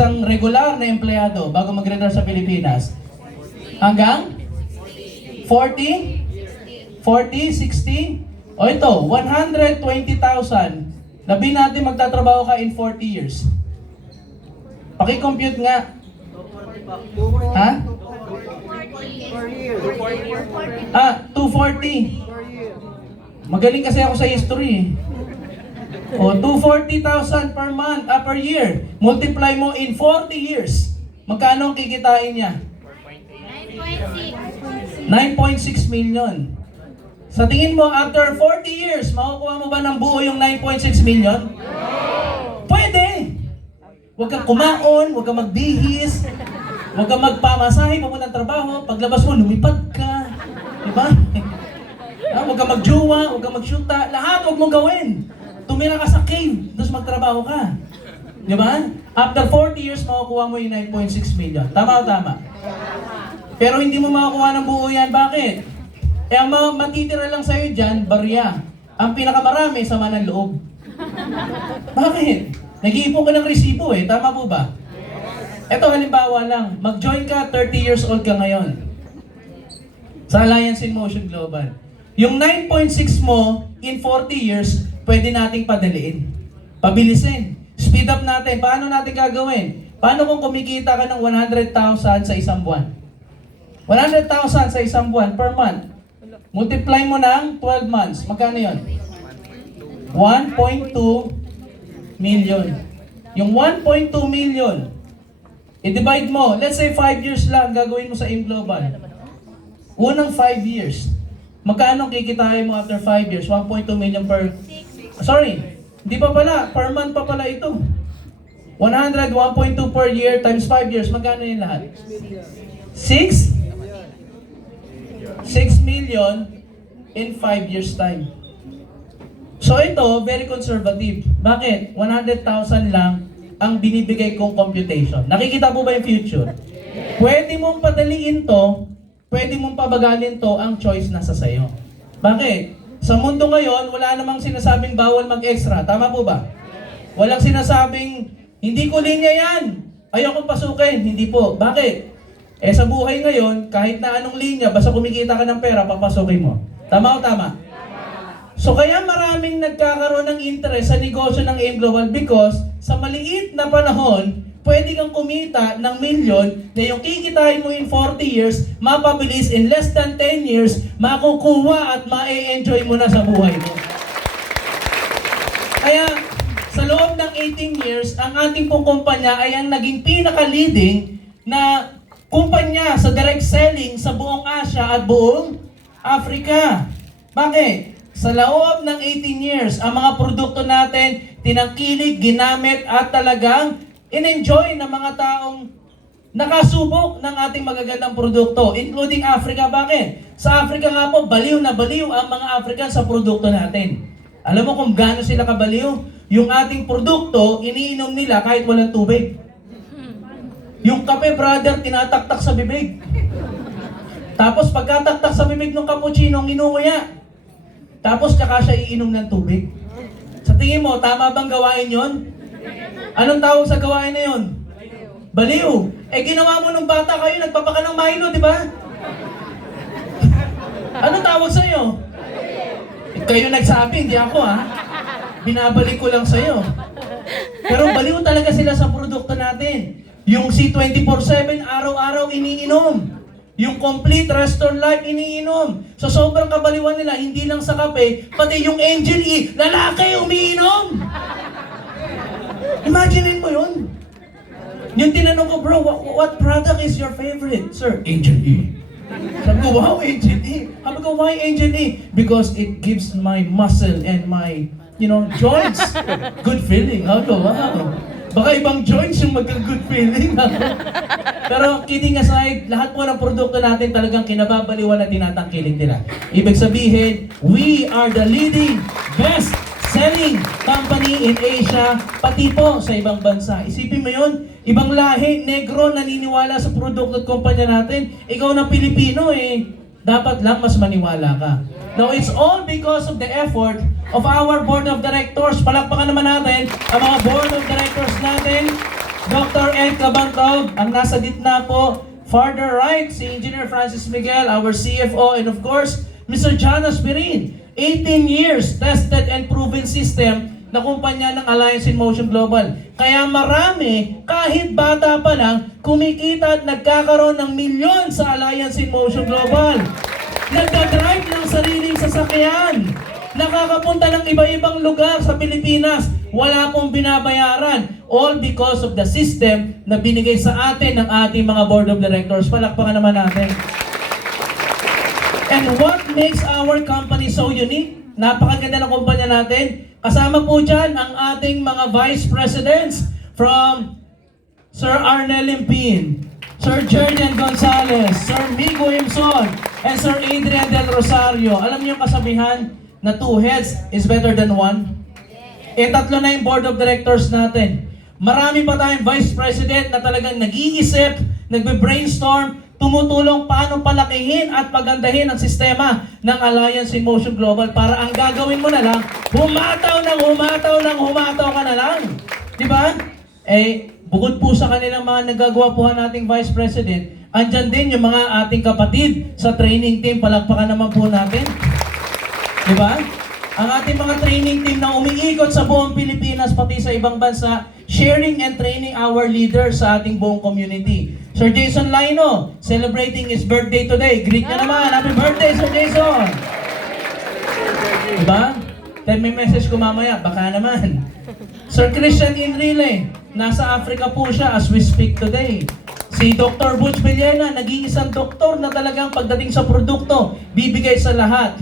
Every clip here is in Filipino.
isang regular na empleyado bago mag-retire sa Pilipinas? Hanggang 40? 40? 60? O ito, 120,000. Labi natin magtatrabaho ka in 40 years. Paki-compute nga. Ha? 240. Magaling kasi ako sa history eh. O, 240,000 per month, per year. Multiply mo in 40 years. Magkano ang kikitain niya? 9.6 million. Sa tingin mo, after 40 years, makukuha mo ba ng buo yung 9.6 million? Pwede! Huwag kang kumaon, huwag kang magbihis, huwag kang magpamasahe, papunta ng trabaho. Paglabas mo, lumipad ka. Diba? Huwag kang magjowa, huwag kang magsyuta. Lahat huwag mong gawin. Tumira ka sa cave, tapos magtrabaho ka. Diba? After 40 years, makukuha mo yung 9.6 million. Tama o tama? Pero hindi mo makakuha ng buo yan. Bakit? Eh, ang matitira lang sa'yo dyan, barya. Ang pinakamarami, sama ng loob. Bakit? Nag-iipon ka ng resibo eh. Tama po ba? Ito halimbawa lang. Mag-join ka, 30 years old ka ngayon. Sa Alliance in Motion Global. Yung 9.6 mo, in 40 years, pwede nating padaliin. Pabilisin. Speed up natin. Paano natin gagawin? Paano kung kumikita ka ng 100,000 sa isang buwan? 100,000 sa isang buwan per month. Multiply mo ng 12 months. Magkano yun? 1.2 million. Yung 1.2 million, i-divide mo. Let's say 5 years lang gagawin mo sa AIM Global. Unang 5 years. Magkano kikitain mo after 5 years? 1.2 million per... Sorry, hindi pa pala. Per month pa pala ito. 100, 1.2 per year times 5 years. Magkano yung lahat? 6 million in 5 years time. So ito, very conservative. Bakit? 100,000 lang ang binibigay kong computation. Nakikita po ba yung future? Pwede mong padaliin to, pwede mong pabagalin to, ang choice nasa sayo. Bakit? Sa mundo ngayon, wala namang sinasabing bawal mag-extra. Tama po ba? Walang sinasabing, hindi ko linya yan. Ayokong pasukin. Hindi po. Bakit? Eh sa buhay ngayon, kahit na anong linya, basta kumikita ka ng pera, papasukin mo. Tama o tama? So kaya maraming nagkakaroon ng interest sa negosyo ng AIM Global because sa maliit na panahon, pwede kang kumita ng milyon na yung kikitain mo in 40 years, mapabilis in less than 10 years, makukuha at ma-enjoy mo na sa buhay mo. Kaya sa loob ng 18 years, ang ating pong kumpanya ay ang naging pinaka-leading na kumpanya sa direct selling sa buong Asia at buong Africa. Bakit? Sa loob ng 18 years, ang mga produkto natin tinangkilik, ginamit at talagang in-enjoy ng mga taong nakasubok ng ating magagandang produkto, including Africa. Bakit? Sa Africa nga po, baliw na baliw ang mga African sa produkto natin. Alam mo kung gaano sila kabaliw? Yung ating produkto, iniinom nila kahit walang tubig. Yung kape, brother, tinataktak sa bibig. Tapos pagkataktak sa bibig ng cappuccino, inumuya. Tapos tsaka siya iinom ng tubig. Sa tingin mo, tama bang gawain yon? Anong tawag sa gawain na yon? Baliw. Eh ginawa mo nung bata kayo, nagpapaka ng Milo, di ba? Anong tawag sa'yo? Kayo nagsabi, hindi ako ha. Binabalik ko lang sa'yo. Pero baliw talaga sila sa produkto natin. Yung C24/7, araw-araw iniinom. Yung Complete Restore Life, iniinom. So sobrang kabaliwan nila, hindi lang sa kape, pati yung Angel E, lalaki, umiinom. Imaginein mo yun. Yung tinanong ko, bro, what product is your favorite? Sir, Angel E. Sabi ko, wow, Angel E. Sabi ko, why Angel E? Because it gives my muscle and my, joints good feeling. Sabi ko, wow. Baka ibang joints yung mag-good feeling. Pero kidding aside, lahat po ng produkto natin talagang kinababaliwan at tinatangkilik nila. Ibig sabihin, we are the leading, best-selling company in Asia, pati po sa ibang bansa. Isipin mo yun, ibang lahi, negro, naniniwala sa produkto at kumpanya natin. Ikaw na Pilipino dapat lang mas maniwala ka. Now, it's all because of the effort of our board of directors. Palakpakan naman natin ang mga board of directors natin. Dr. Ed Kabantog. Ang nasa gitna po, farther right, si Engineer Francis Miguel, our CFO, and of course, Mr. John Aspirin. 18 years tested and proven system na kumpanya ng Alliance in Motion Global. Kaya marami, kahit bata pa lang, kumikita at nagkakaroon ng milyon sa Alliance in Motion Global. Nagdadrive ng sariling sasakyan. Nakakapunta ng iba-ibang lugar sa Pilipinas. Wala pong binabayaran. All because of the system na binigay sa atin ng ating mga board of directors. Palakpakan naman natin. And what makes our company so unique? Napakaganda ng kumpanya natin. Kasama po dyan ang ating mga vice presidents from Sir Arnel Limpin, Sir Jernian Gonzalez, Sir Migo Imson, and Sir Adrian Del Rosario. Alam niyo yung kasabihan na 2 heads is better than 1? Tatlo na yung board of directors natin. Marami pa tayong vice president na talagang nag-iisip, nagbe-brainstorm, tumutulong paano palakihin at pagandahin ang sistema ng Alliance in Motion Global para ang gagawin mo na lang, humataw ka na lang. Di ba? Bukod po sa kanilang mga nagagawa po nating vice president, andyan din yung mga ating kapatid sa training team. Palakpakan naman po natin. Di ba? Ang ating mga training team na umiikot sa buong Pilipinas pati sa ibang bansa, sharing and training our leaders sa ating buong community. Sir Jason Laino, celebrating his birthday today. Greet niya naman. Happy birthday, Sir Jason! Diba? Then may message ko mamaya, baka naman. Sir Christian Enrile, nasa Africa po siya as we speak today. Si Dr. Butch Villena, nag-iisang doktor na talagang pagdating sa produkto, bibigay sa lahat.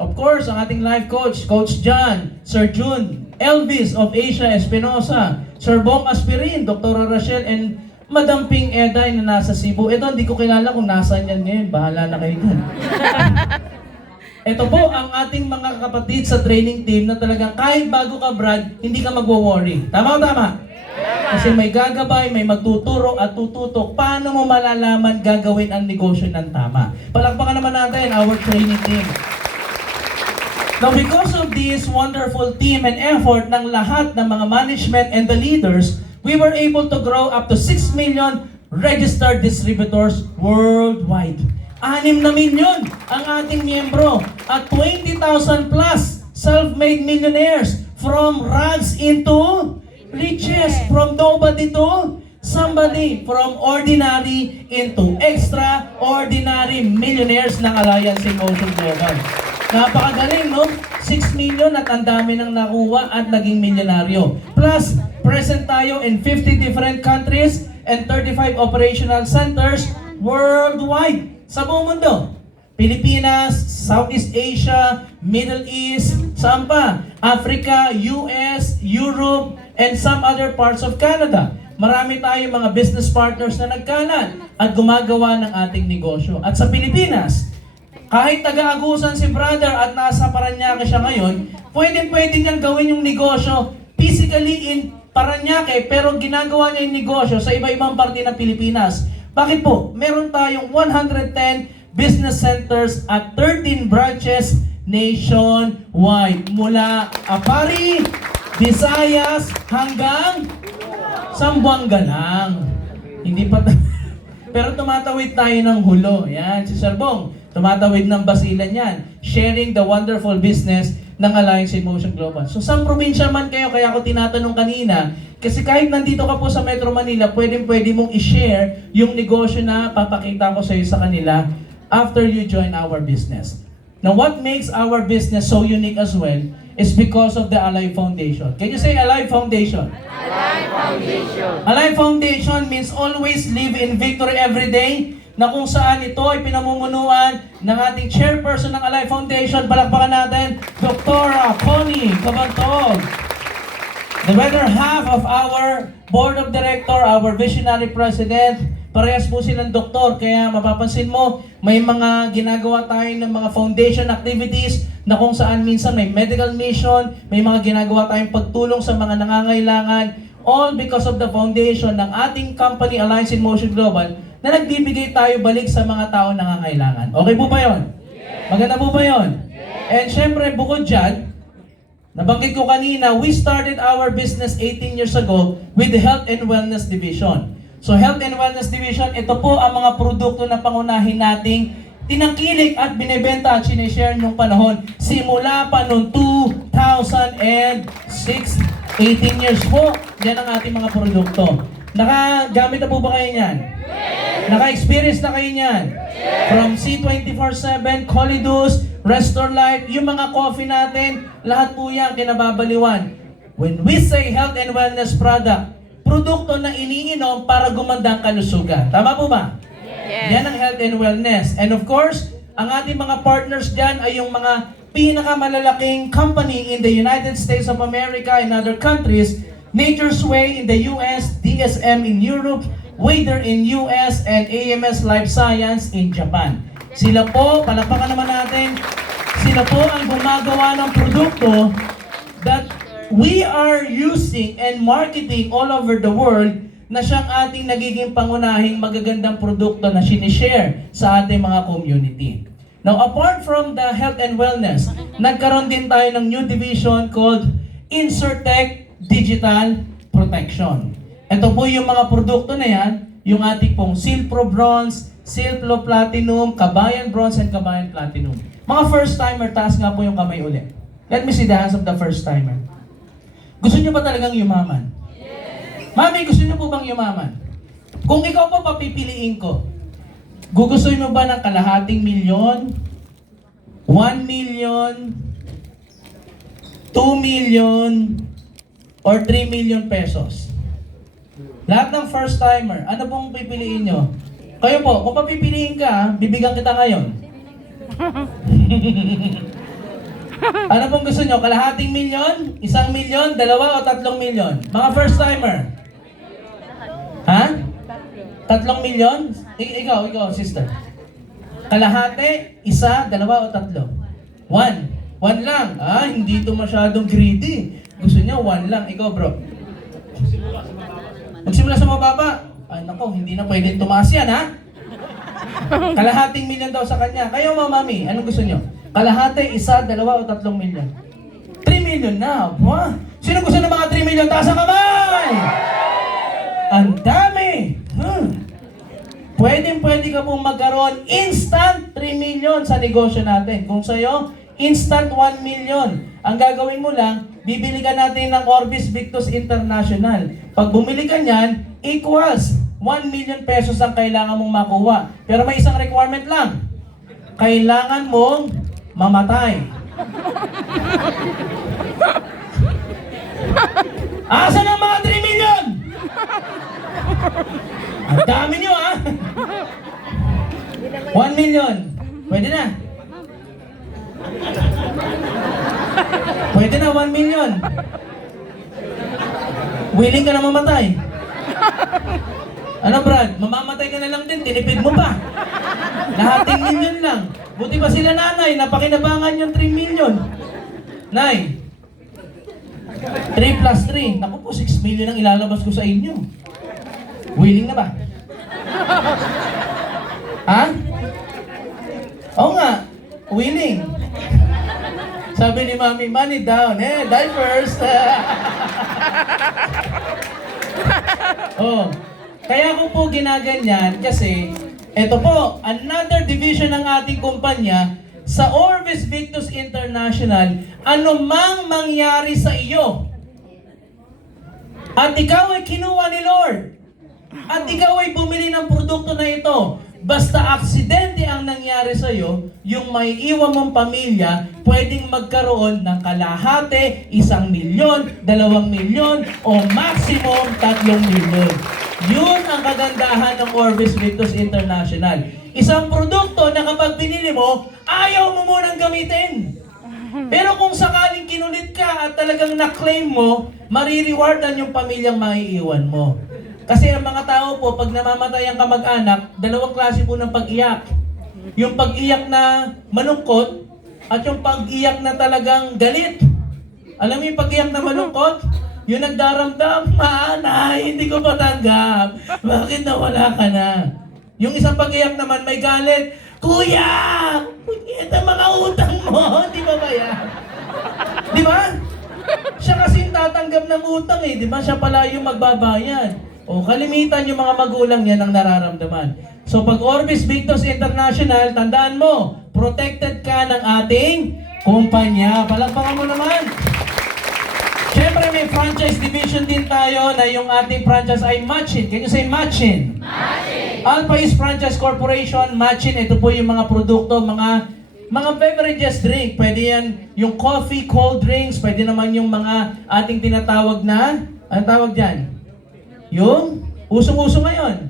Of course, ang ating life coach, Coach John, Sir June, Elvis of Asia Espinosa, Sir Bong Aspirin, Dr. Rachel, and Madam Ping Eday na nasa Cebu. Ito, hindi ko kilala kung nasaan yan ngayon. Bahala na kayo dun. Ito po ang ating mga kapatid sa training team na talagang kahit bago ka, Brad, hindi ka magwo-worry. Tama o tama? Kasi may gagabay, may magtuturo at tututok. Paano mo malalaman gagawin ang negosyo ng tama? Palakpakan naman natin our training team. Now, because of this wonderful team and effort ng lahat ng mga management and the leaders, we were able to grow up to 6 million registered distributors worldwide. 6 na milyon ang ating miyembro at 20,000 plus self-made millionaires from rags into riches, from nobody to somebody, from ordinary into extraordinary millionaires ng Alliance in Motion Global. Napakagaling, no? 6 million at ang dami nang nakuha at naging milyonaryo. Plus, present tayo in 50 different countries and 35 operational centers worldwide sa buong mundo. Pilipinas, Southeast Asia, Middle East, saan pa? Africa, US, Europe, and some other parts of Canada. Marami tayong mga business partners na nagkalat at gumagawa ng ating negosyo. At sa Pilipinas, kahit taga-Agusan si brother at nasa Paranaque siya ngayon, pwede niyang gawin yung negosyo physically in Paranaque, pero ginagawa niya yung negosyo sa iba-ibang parte ng Pilipinas. Bakit po? Meron tayong 110 business centers at 13 branches nationwide. Mula Apari, Visayas, hanggang Zamboanga lang. Hindi pa pero tumatawid tayo ng Hulo. Yan, si Sir Bong. Tumatawid ng Basilan yan. Sharing the wonderful business ng Alliance in Motion Global. So, saan probinsya man kayo, kaya ako tinatanong kanina, kasi kahit nandito ka po sa Metro Manila, pwede mong i-share yung negosyo na papakita ko sa iyo sa kanila after you join our business. Now, what makes our business so unique as well is because of the Alive Foundation. Can you say Alive Foundation? Alive Foundation. Alive Foundation means always live in victory every day, na kung saan ito ay pinamumunuan ng ating chairperson ng Alive Foundation. Palakpakan natin, Dr. Connie Cabantog. The better half of our board of director, our visionary president, parehas po silang doktor. Kaya mapapansin mo, may mga ginagawa tayo ng mga foundation activities na kung saan minsan may medical mission, may mga ginagawa tayong pagtulong sa mga nangangailangan, all because of the foundation ng ating company Alliance in Motion Global, na nagbibigay tayo balik sa mga tao nangangailangan. Okay po ba yun? Maganda po ba yun? And syempre, bukod dyan, nabanggit ko kanina, we started our business 18 years ago with the Health and Wellness Division. So Health and Wellness Division, ito po ang mga produkto na pangunahin nating tinangkilik at binebenta at sinishare nung panahon. Simula pa noong 2006, 18 years po, yan ang ating mga produkto. Nakagamit na po ba kayo niyan? Naka-experience na kayo niyan? From C24/7, Colidus, Restore Life, yung mga coffee natin, lahat po yan kinababaliwan. When we say health and wellness product, produkto na iniinom para gumanda ang kalusugan. Tama po ba? Yan ang health and wellness. And of course, ang ating mga partners dyan ay yung mga pinakamalalaking company in the United States of America and other countries, Nature's Way in the US, DSM in Europe, Wader in US, and AMS Life Science in Japan. Sila po, palakpakan naman natin, sila po ang gumagawa ng produkto that we are using and marketing all over the world na siyang ating nagiging pangunahing magagandang produkto na sinishare sa ating mga community. Now, apart from the health and wellness, nagkaroon din tayo ng new division called Insurtech Digital Protection. Ito po yung mga produkto na yan, yung ating pong Silpro Bronze, Silpro Platinum, Kabayan Bronze, and Kabayan Platinum. Mga first-timer, taas nga po yung kamay ulit. Let me see the hands of the first-timer. Gusto nyo ba talagang yumaman? Mami, gusto niyo po bang yumaman? Kung ikaw pa papipiliin ko, gugustuhin mo ba ng kalahating milyon, 1 million, 2 million, or 3 million pesos? Lahat ng first timer, ano pong pipiliin nyo? Kayo po, kung papipiliin ka, bibigyan kita ngayon. Ano pong gusto nyo? Kalahating milyon? 1 milyon? 2 o 3 milyon? Mga first timer? Ha? 3 milyon? Ikaw, sister. Kalahati, 1, 2 o 3? 1. 1 lang. Hindi ito masyadong greedy. Gusto niya 1 lang. Ikaw, bro. Magsimula sa mababa. Ay, nako, hindi na pwedeng tumaas yan, ha? Kalahating milyon daw sa kanya. Kayo, mami, anong gusto niyo? Kalahati, 1, 2 o 3 milyon? 3 milyon na. Wah! Sino gusto ng mga 3 milyon? Taas ang kamay! Ang dami! Pwede ka pong magkaroon instant 3 million sa negosyo natin. Kung sa'yo, instant 1 million. Ang gagawin mo lang, bibili ka natin ng Orbis Victus International. Pag bumili ka niyan, equals 1 million pesos ang kailangan mong makuha. Pero may isang requirement lang. Kailangan mong mamatay. Asan ang mga 3 million? Ang dami nyo, ha? 1 million. Pwede na. Pwede na, 1 million. Willing ka na mamatay. Ano, Brad? Mamamatay ka na lang din, tinipid mo pa. Lahating million lang. Buti pa sila nanay, napakinabangan yung 3 million. Nay, 3 plus 3. Naku po, 6 million ang ilalabas ko sa inyo. Willing na ba? Ha? Oo nga, willing. Sabi ni Mami, money down. Diapers. Oh, kaya ko po ginaganyan kasi ito po, another division ng ating kumpanya sa Orbis Victus International, anumang mangyari sa iyo at ikaw ay kinuha ni Lord at ikaw ay bumili ng produkto na ito, basta aksidente ang nangyari sa iyo, yung may iwan mong pamilya, pwedeng magkaroon ng kalahati, 1 milyon, 2 milyon, o maximum 3 milyon. Yun ang kagandahan ng Orbis Victus International. Isang produkto na kapag binili mo, ayaw mo munang gamitin. Pero kung sakaling kinulit ka at talagang na-claim mo, maririwardan yung pamilyang maiiwan mo. Kasi ang mga tao po, pag namamatay ang kamag-anak, 2 klase po ng pag-iyak. Yung pag-iyak na malungkot at yung pag-iyak na talagang galit. Alam mo yung pag-iyak na malungkot? Yung nagdaramdam, nanay, hindi ko patanggap. Bakit nawala ka na? Yung isang pag-iyak naman may galit, Kuya! Ito mga utang mo, di ba ba yan? Di ba? Siya kasi tatanggap ng utang di ba? Siya pala yung magbabayad. O kalimitan yung mga magulang yan ang nararamdaman. So pag Orbis Victos International, tandaan mo, protected ka ng ating kumpanya. Palakpakan mo naman. Siyempre may franchise division din tayo na yung ating franchise ay Matchin. Can you say Matchin? Matchin. Alpha East Franchise Corporation, Matchin. Ito po yung mga produkto, mga beverages drink. Pwede yan yung coffee, cold drinks. Pwede naman yung mga ating tinatawag na, anong tawag dyan? Yung usong-uso ngayon.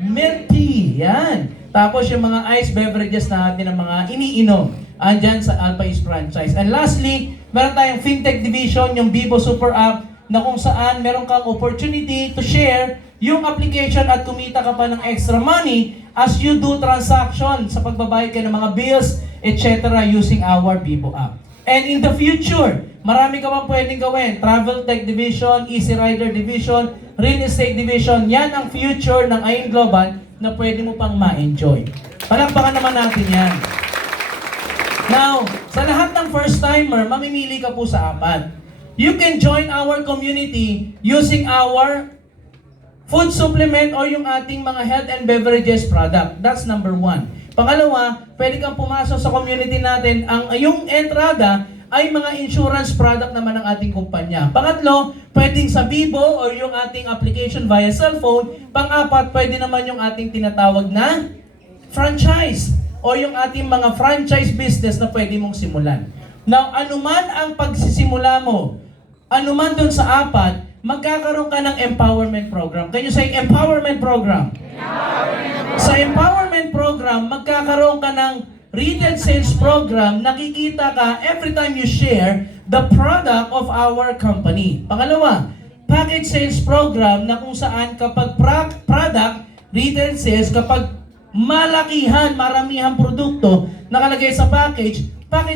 Milk tea. Yan. Tapos yung mga ice beverages natin ng mga iniinom. Andyan sa Alpha East Franchise. And lastly, meron tayong fintech division, yung Vivo Super App, na kung saan meron kang opportunity to share yung application at kumita ka pa ng extra money as you do transaction sa pagbabayad ka ng mga bills, etc. using our Vivo app. And in the future, marami ka pang pwedeng gawin. Travel Tech Division, Easy Rider Division, Real Estate Division. Yan ang future ng Ayin Global na pwede mo pang ma-enjoy. Palakpakan naman natin yan. Now, sa lahat ng first-timer, mamimili ka po sa apat. You can join our community using our food supplement or yung ating mga health and beverages product. That's number 1. Pangalawa, pwede kang pumasok sa community natin. Yung entrada ay mga insurance product naman ng ating kumpanya. Pangatlo, pwedeng sa Vivo or yung ating application via cellphone. Pang-apat, pwede naman yung ating tinatawag na franchise o yung ating mga franchise business na pwede mong simulan. Now, anuman ang pagsisimula mo, anuman dun sa apat, magkakaroon ka ng empowerment program. Can you say empowerment program? Sa empowerment program, magkakaroon ka ng retail sales program, nakikita ka every time you share the product of our company. Pangalawa, package sales program na kung saan kapag product, retail sales, kapag malakihan, maramihan produkto nakalagay sa package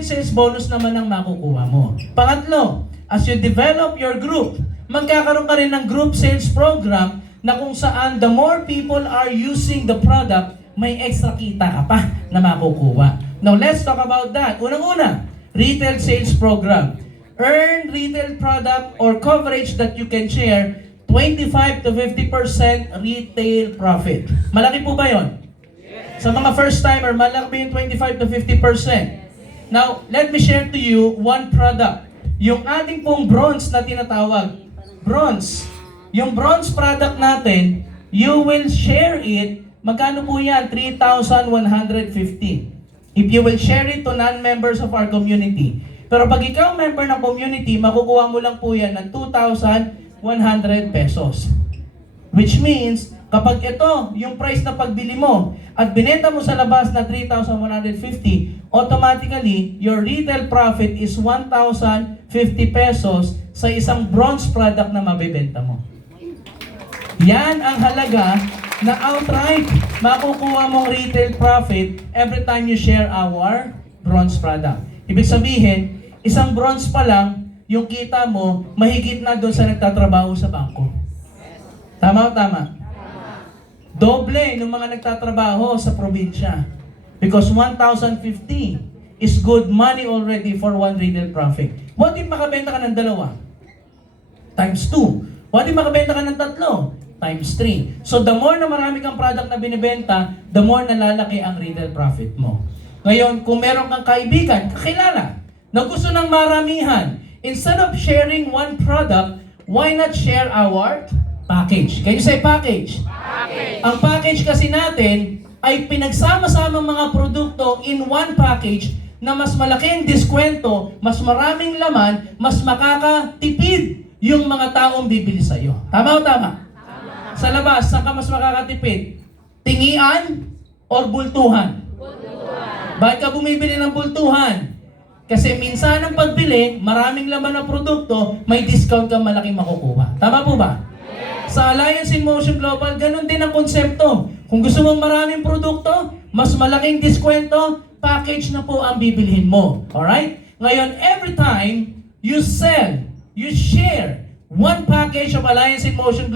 sales bonus naman ang makukuha mo. Pangatlo, as you develop your group, magkakaroon ka rin ng group sales program na kung saan the more people are using the product, may extra kita ka pa na makukuha. Now, let's talk about that. Unang-una, retail sales program. Earn retail product or coverage that you can share 25 to 50% retail profit. Malaki po ba yon? Sa mga first-timer, malaki yung 25 to 50%. Now, let me share to you one product. Yung ating pong bronze na tinatawag. Bronze. Yung bronze product natin, you will share it. Magkano po yan? 3,150. If you will share it to non-members of our community. Pero pag ikaw member ng community, makukuha mo lang po yan ng 2,100 pesos. Which means, kapag ito, yung price na pagbili mo, at binenta mo sa labas na 3,150, automatically, your retail profit is 1,050 pesos sa isang bronze product na mabibenta mo. Yan ang halaga na outright makukuha mong retail profit every time you share our bronze product. Ibig sabihin, isang bronze pa lang, yung kita mo, mahigit na doon sa nagtatrabaho sa bangko. Tama o tama? Doble ng mga nagtatrabaho sa probinsya. Because 1,050 is good money already for one retail profit. What if makabenta ka ng 2? Times 2. What if makabenta ka ng 3? Times 3. So the more na marami kang product na binibenta, the more nalalaki ang retail profit mo. Ngayon, kung meron kang kaibigan, kakilala, na gusto ng maramihan, instead of sharing one product, why not share our package? Can you say package? Package. Ang package kasi natin ay pinagsama-sama mga produkto in one package na mas malaking diskwento, mas maraming laman, mas makakatipid yung mga taong bibili sa'yo. Tama o tama? Sa labas, saan ka mas makakatipid? Tingian or bultuhan? Bultuhan. Bakit ka bumibili ng bultuhan? Kasi minsan ang pagbili, maraming laman na produkto, may discount ka malaking makukuha. Tama po ba? Yes. Sa Alliance in Motion Global, ganun din ang konsepto. Kung gusto mong maraming produkto, mas malaking diskwento, package na po ang bibilhin mo. Alright? Ngayon, every time you sell, you share one package of Alliance in Motion Global,